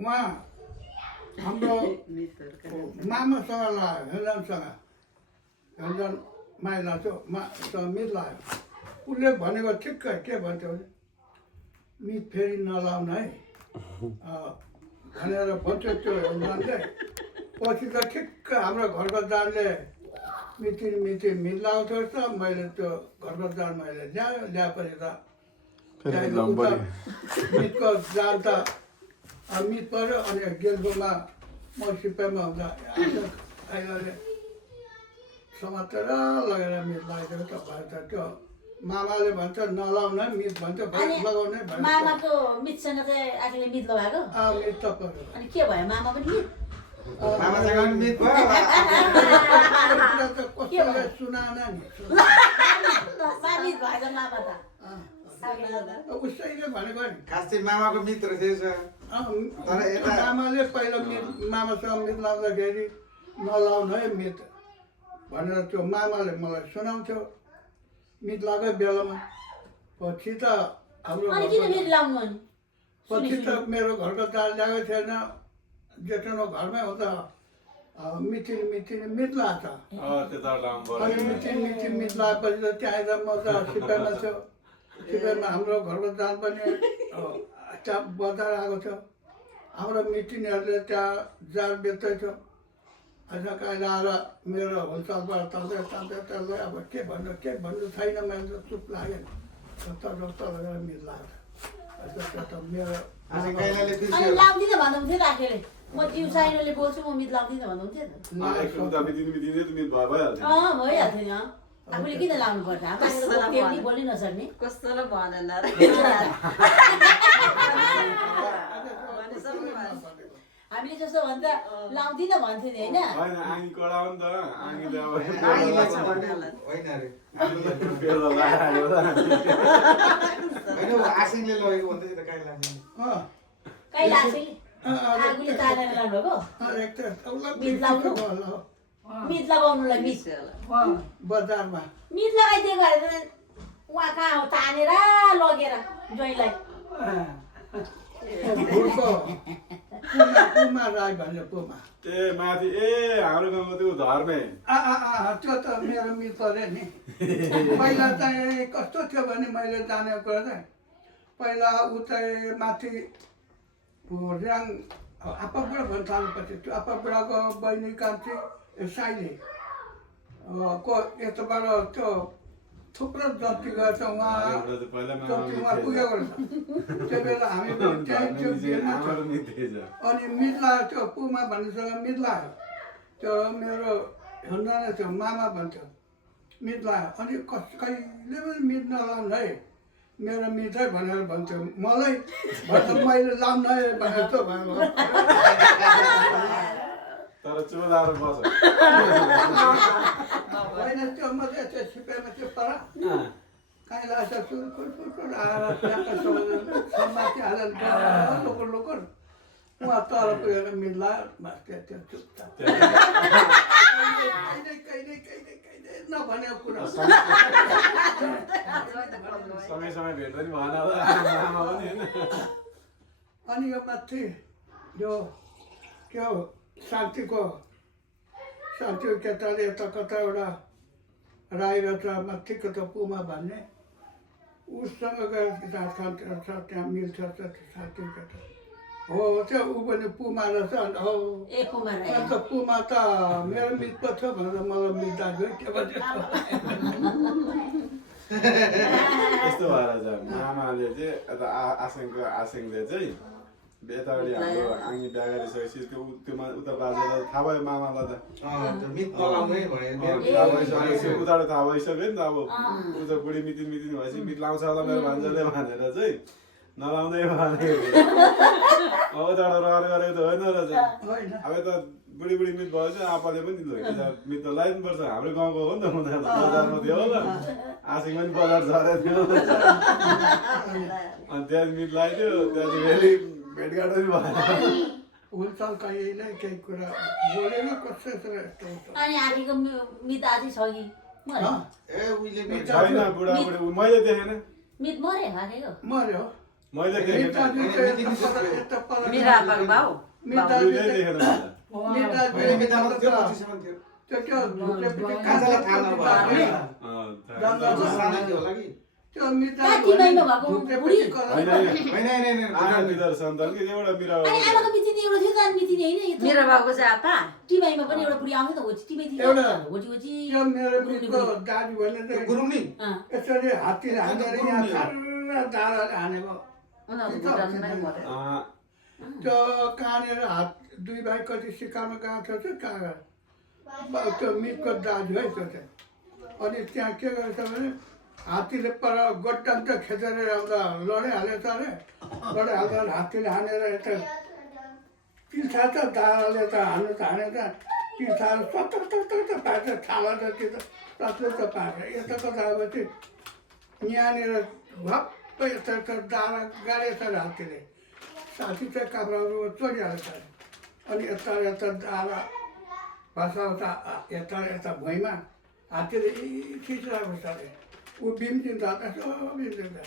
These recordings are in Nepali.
उहाँ हाम्रो मामासँग लाग्यो हेन्जनसँग हेन्जन माइला सँग मित लाग्यो उसले भनेको ठिक्कै के भन्थ्यो भने मित फेरि नलाउन है भनेर भन्थ्यो त्यो हेन्जनले पछि त ठिक्क हाम्रो घरको दानले मित लाउँथ्यो रहेछ मैले त्यो घरको दान मैले ल्याएपछि त मितको जाल त मित पऱ्यो अनि गेलबोमा म सिपाहीमा हुँदा अहिले समातेर लगेर मित लगाइदियो त भयो त त्यो मामाले भन्छ नलाउन मित भन्छ लगाउने मामाको मितसँग चाहिँ आफूले मित लगाएको मित त पऱ्यो अनि के भयो मामा पनि मित मामासँग पनि मित भयो कसैले सुनाएन नि मित भएछ मामा त उसैले भनेको नि खास चाहिँ मामाको मित्र थिएछ मामाले पहिला मामासँग मित लाउँदाखेरि नलाउनु है मित भनेर त्यो मामाले मलाई सुनाउँथ्यो मित लाग्यो बेलामा पछि त हाम्रो पछि त मेरो घरको दाल ल्याएको थिएन जेठनो घरमै हुँदा मिथिन मित लाग्छ अनि मिथिन मित लागेपछि त त्यहाँ म त सिपाहीमा थियो सिपाहीमा हाम्रो घरको दाल पनि त्यहाँ बजार आएको थियो हाम्रो मिटिङहरूले त्यहाँ जार बेच्दैथ्यो अचानक अहिले आएर मेरो होलसेलबाट तान्दै अब के भन्नु छैन मैले त चुप लागेन तर लगेर मित लाग्छ त मेरो लाउँदिनँ भन्नुहुन्थ्यो त आखिरले म दिउँसाइनले बोल्छु म मित लाउँदिनँ भन्नुहुन्थ्यो भइहाल्थ्यो नि आफूले किन लाउनु पर्छ हामी बोल्नै नसक्ने कस्तोलाई भएन हामीले जस्तो भन्दा लाउँदिनँ भन्थ्यो नि होइन आसिङले लगेको भन्दै त कहीँ लासेले आगोले तारेर लानुभएको मित लगाउनुलाई मित बजारमा मित लगाइदिएको अरे उहाँ कहाँ हो तानेर लगेर ज्वाइँलाई पुमा राई भन्ने पुमा माथि हाम्रो गाउँमा त्यो धर्मे त्यो त मेरो मित पऱ्यो नि पहिला चाहिँ कस्तो थियो भने मैले जानेको कुरा चाहिँ पहिला ऊ चाहिँ माथि ऱ्याङ आप्पाबुढा भन्न थालेपछि त्यो आप्पाबुढाको बहिनी कान्छी साइले को यताबाट त्यो थुप्रो जति गएछ उहाँ पुगेको रहेछ त्यो बेला हामी त्यहीँ त्यो बिहेमा अनि मित लाग्यो त्यो पुमा भन्नेसँग मित लाग्यो त्यो मेरो हेन्जन थियो मामा भन्थ्यो मित लाग्यो अनि कहिले पनि मित नलाउनु है मेरो मितै भनेर भन्थ्यो मलाई भन्छ मैले लाउनु है भनेर त भयो तर चुलाएर बस्छ होइन त्यो मात्रै त्यो सिपाहीमा त्यो पर कहीँ लाग्छ आएर समाति हालेर लोकर उहाँ तल पुगेर मिल्ला त्यो चुपचाप कहिले नभनेको कुरा सँगै भेट पनि भएन आमा पनि होइन अनि यो माथि यो के हो शान्तिको केटाले यता कता एउटा राई रहेछ माथिको त पुमा भन्ने उसँग गएर दाँत खान्छ त्यहाँ मिल्छ शान्ति केटा हो त्यो ऊ पनि पुमा रहेछ अन्त हो अन्त पुमा त मेरो मित पो थियो भनेर मलाई मिल्दा गयो के भन्छ यस्तो भएर चाहिँ मामाले चाहिँ यता आसिङले चाहिँ यतापट्टि हाम्रो आङ्गी बिहा गरिसकेपछि त्यो उता बाजेलाई थाहा भयो मामालाई त उताबाट थाहा भइसक्यो नि त अब उता बुढी मिटिङ भएपछि मिट लाउँछ होला मेरो भान्जाले भनेर चाहिँ नलाउँदै भने अब उताबाट रहर गरेको त होइन रहेछ अब यता बुढी मिट भएपछि आपाले पनि मिट त लगाइदिनुपर्छ हाम्रो गाउँको हो नि त बजारमा थियो होला आसिङ पनि बजार झरेको थियो अनि त्यहाँ मिट लगाइदियो त्यहाँदेखि फेरि भेटघाट पनि भएन हुन्छ कहिले केही कुरा बोलेन कसै अनि आखिरको मित आजै छ कि छैन बुढाबुढी मैले देखेन मित मर्यो आखिरको मर्यो मैले देखेँ दाजु चाहिँ यता पर मेरो आप्पाको बाउ दुईटै देखेन मैले मितामा थियो 25 थियो त्यो झुक्रेपछि काजालाई थाहा नभएर सानै थियो होला कि त्यो मिता काटीमाईमा भएको बुढी हैन आमा बिदार सन्तान कि एउटा मिरा अनि आमाको मितिनी एउटा थियो त अनि मितिनी होइन मेरो बाबुको चाहिँ आप्पा टिमाईमा पनि एउटा बुढी आउँथ्यो त होची टिमाई थियो एउटा होची होची त्यो मेरो मितको दाजु भने चाहिँ गुरुङ नि यसरी हात्तीले हानेर यहाँ छर्र दाराले हानेको उनीहरूको भुटानमै मर्यो त्यो कहाँनिर हात दुई भाइ कति सिकाउन गएको थियो त्यो कहाँ त्यो मितको दाजु है त्यो चाहिँ अनि त्यहाँ के गरेछ भने हात्तीले पर गोटान त खेचेर आउँदा लडाइहालेछ अरे लडाइहाल्दा हात्तीले हानेर यता पिल्छा त दाराले त हान्नु त हाने त पिल्छाहरू सत्तर पार्छ छाला जति त तत्ले त पार्छ यता कता आएपछि यहाँनिर भप्पै यता दारा गाडेछ अरे हात्तीले साथी चाहिँ काप्राहरू चढिहालेछ अरे अनि यता यता दारा भाषाउँछ यता भुइँमा हात्तीले खिचिरहेको छ अरे ऊ बिम्चिन्छ यसो बिम्चिन्छ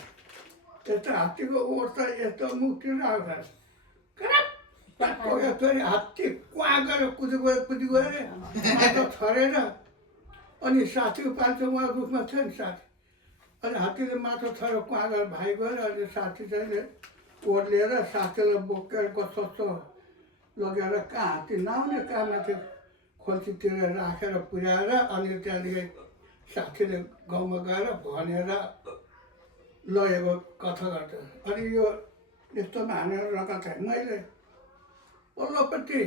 यस्तो हात्तीको ओठ त यस्तो मुक्तिरहेको छ कराप्प फेरि हात्ती क्वा गरेर कुदी गयो अरे माटो छरेर अनि साथीको पाल्छो उहाँ रुखमा थियो नि साथी अनि हात्तीले माटो छरेर क्वा गरेर भाइ गएर अनि साथी चाहिँ ओठ लिएर साथीलाई बोकेर कस्तो लगेर कहाँ हात्ती नआउने कहाँ माथि खोल्सीतिर राखेर पुर्याएर अनि त्यहाँदेखि साथीले गाउँमा गएर भनेर लगेको कथा गर्छ अनि यो यस्तोमा हानेर रगत है मैले पल्लोपट्टि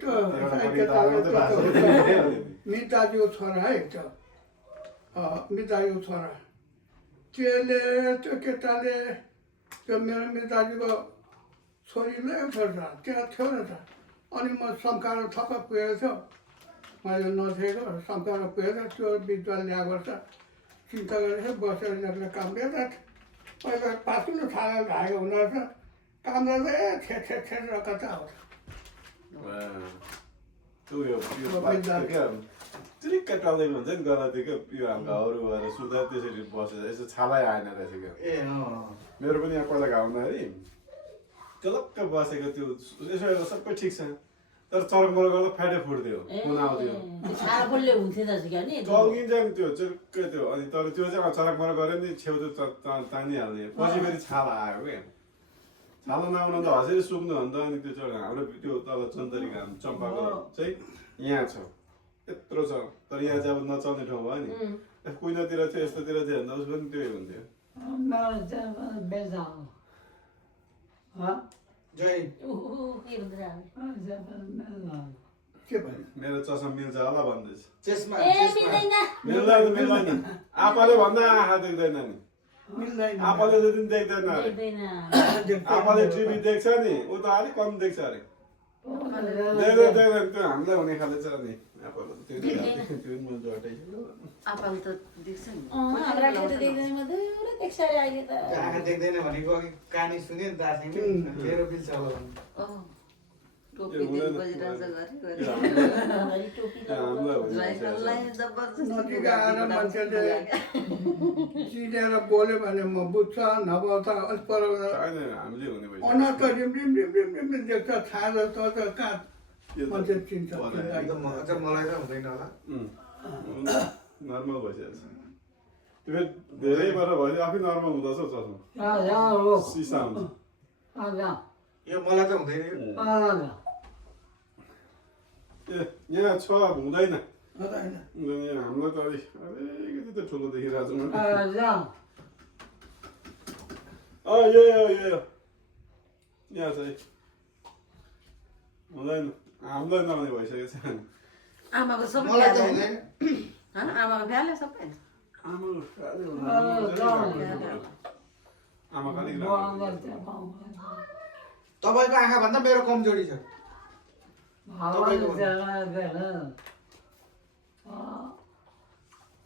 त्यो मिताजीको छोरा है त्यो मिताजीको छोरा त्यसले त्यो केटाले त्यो मेरो मिताजीको छोरीले छोड्छ त्यहाँ थियो रहेछ अनि म शङ्कर थप्पा पुगेको थियो मैले नथेको शङ्कर पुगेको त्यो विद्वान ल्याएको छ चिन्ता गरेर बसेर ल्याएर काम गर्दा पहिला पातुलो छालेर धाएको हुँदो रहेछ काम गर्दै छेड कता आउँछ चिरिक्क टलेको हुन्छ नि गलती क्या यो घाउहरू भएर सुत्दा त्यसरी बसेर यसो छालै आएन रहेछ क्या मेरो पनि यहाँ पहिला घाउ हुँदाखेरि टलक्क बसेको त्यो यसो हेर्दा सबै ठिक छ तर चरकमर गर्दा फ्याटै फुट्थ्यो कुन आउँथ्यो चल्किन्छ नि त्यो चिर्कै त्यो अनि तर त्यो चाहिँ चरकमर गऱ्यो नि छेउ त्यो तानिहाल्ने पछि फेरि छाला आयो क्या छाला नआउनु त हँसरी सुक्नु हो नि त अनि त्यो चाहिँ हाम्रो त्यो तल चन्तरी घाम चम्पाको चाहिँ यहाँ छ यत्रो छ तर यहाँ चाहिँ अब नचल्ने ठाउँ भयो नि कुइनातिर थियो यस्तोतिर थियो भने त उस पनि त्यही हुन्थ्यो मेरो चस्मा मिल्छ होला भन्दैछ मिल्दैन आपाले भन्दा आँखा देख्दैन नि आपाले जति देख्दैन आपाले टिभी देख्छ नि ऊ त अलिक कम देख्छ अरे देख्दैन त्यो हामीलाई हुने खाले छ नि आपाले त्यो आपाले त देख्छ नि देख्दैन भनेको अघि कहानी सुन्यो नि दार्जिलिङ मेरो बिल छ होला टोपी दिनु बजिरहेछ गरे नजिक आएर मान्छेले चिनेर बोल्यो भने म बुझ्छ नभए त अलिक पर अनुहार त रिम देख्छ छाया जस्तो त कहाँ मान्छे चिन्छ मलाई त हुँदैन होला नर्मल भइसकेको छ त्यो धेरै बेर भयो आफै नर्मल हुँदछ चस्मा सिसा हुन्छ यो मलाई त हुँदैन यहाँ छ हुँदैन हामीलाई त अलिकति त ठुलो देखिरहेको छ यो यहाँ चाहिँ हुँदैन हामीलाई नआउने भइसकेको छ आमाको सबै आमाको फ्याले सबै आमा खालि तपाईँको आँखा भन्दा मेरो कमजोरी छ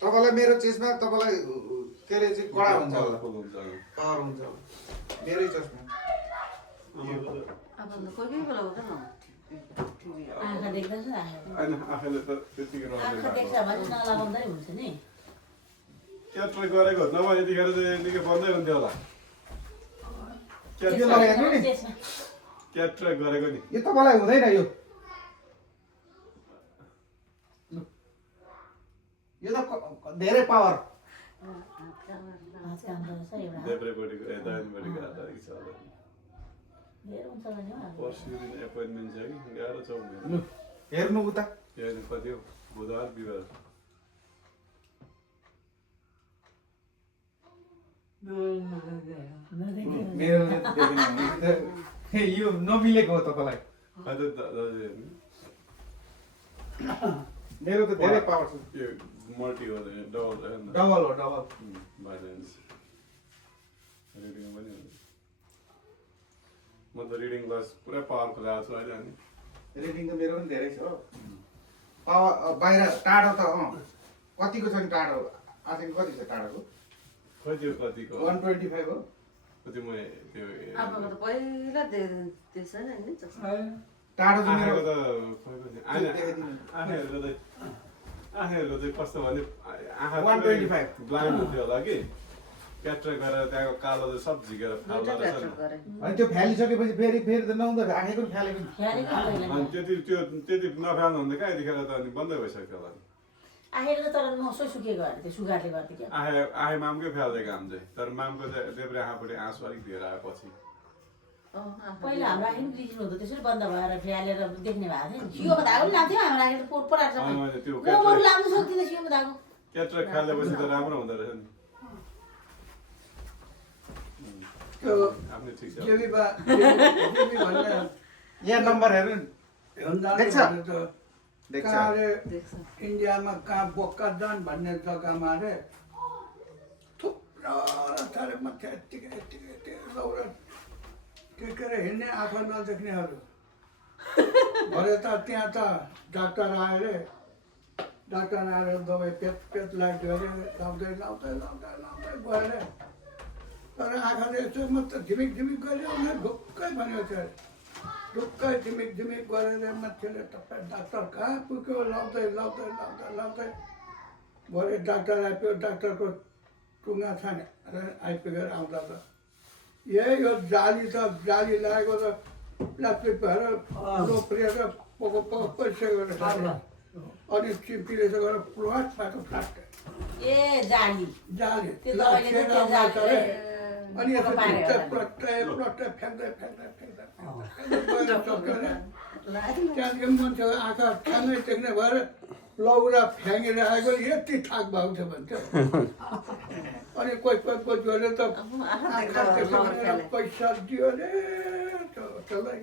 तपाईँलाई मेरो चस्मा तपाईँलाई के अरे चाहिँ कडा हुन्छ होला पावर हुन्छ होला मेरै चस्मा कोही बेला हुँदैन आँखा देख्दैछ आफैले त त्यतिकै आँखा देख्छ भने नलगाउँदै हुन्छ नि क्याटर गरेको नभए यतिखेर चाहिँ निकै बन्दै हुन्थ्यो होला यो लगाएको नि त्यसमा क्याटर गरेको नि यो तपाईँलाई हुँदैन यो यो त धेरै पावर हात काम गर्छ एउटा देब्रेपट्टिको दाहिनेपट्टिको हात अलिक छ होला धेरै हुन्छ भने हो पर्सिको दिन एपोइन्टमेन्ट छ कि गाह्रो छ लु मेरो हेर्नु उता यहाँ कति हो बुधबार बिहिबार मेरो यो नमिलेको हो तपाईँलाई हजुर दाजु हेर्नु मेरो त धेरै पावर छ यो मल्टी हो डबल हेर्नु डबल हो डबल भाइलेन्स रिडिङ पनि हुन्छ म त रिडिङ क्लास पुरा पावरफुल आएको छु अहिले अनि रेटिङ त मेरो पनि धेरै छ हो पावर बाहिर टाढो त कतिको छ नि टाढो आजको कति छ टाढोको कति हो कतिको 125 हो कति म त्यो आफूको त पहिला त्यो छैन नि टाढो चाहिँ मेरो आँखाको त आँखाहरूको चाहिँ कस्तो भने आँखा 125 ब्लाइन्ड हुन्थ्यो होला कि क्याप्चर गरेर त्यहाँको कालो चाहिँ सब झिकेर फाल्दो रहेछ नि गरे अनि त्यो फ्यालिसकेपछि फेरि त नहुँदा आँखेको पनि फ्यालेको नि फ्यालेको पहिला अनि त्यति नफाल्नु हुँदा कहाँ यतिखेर त अनि बन्दै भइसक्यो होला आएर तर नसो सुकेको अरे त्यो सुगारले गर्थ्यो क्या आए मामकै फ्याल्दै काम चाहिँ तर मामको चाहिँ देब्रे आँखापट्टि आँसु अलिक धेर आएपछि पहिला हाम्रो आँखा पनि ब्लिचिङ हुँदो त्यसरी बन्द भएर फ्यालेर देख्ने भएको थियो नि सियोको धागो पनि लाग्थ्यो हाम्रो आँखा त पराठ अनि मैले त्यो गोबरु लाग्नु सक्दिनँ सियोको धागो क्याप्चर खालेपछि त राम्रो हुँदो रहेछ नि त्यो आफ्नै ठिक छ जेबी भन्ने यहाँ नम्बर हेर्नु नि देख्छ? देख्छ कहाँ अरे इन्डियामा कहाँ बोक्कादान भन्ने जग्गामा अरे थुप्रो रथहरू माथि यत्तिकै लौरा के अरे हिँड्ने आँखा नदेख्नेहरू भरे त त्यहाँ त डाक्टर आयो अरे डाक्टर आएर दबाई पेट लाग्यो अरे लाउँदै गयो अरे तर आँखाले यसो मात्र झिमिक गऱ्यो उनीहरू ढुक्कै भनेको थियो अरे ढुक्कै झिमिक गरेर मान्छेले तपाईँ डाक्टर कहाँ पुग्यो लाउँदै भरे डाक्टर आइपुग्यो डाक्टरको टुङ्गा छाने र आइपुगेर आउँदा त यही हो जाली लागेको त प्लास्टिक भएर रोप्रिएर पोको पैसा गरेर अनि चिप्पिले चाहिँ गरेर प्लट भएको फ्लाट ए जाली जाली त्यो दबाईले चाहिँ त्यो जाली अनि यसो पारेर प्लट्टै फ्याँक्दै त्यहाँदेखि मान्छेको आँखा छ्याङ्गै देख्ने भएर लौरा फ्याँगिरहेको यति थाक भएको थियो भन्छ अनि कोही गएर त आँखा देख्यो भनेर पैसा दियो अरे त्यसलाई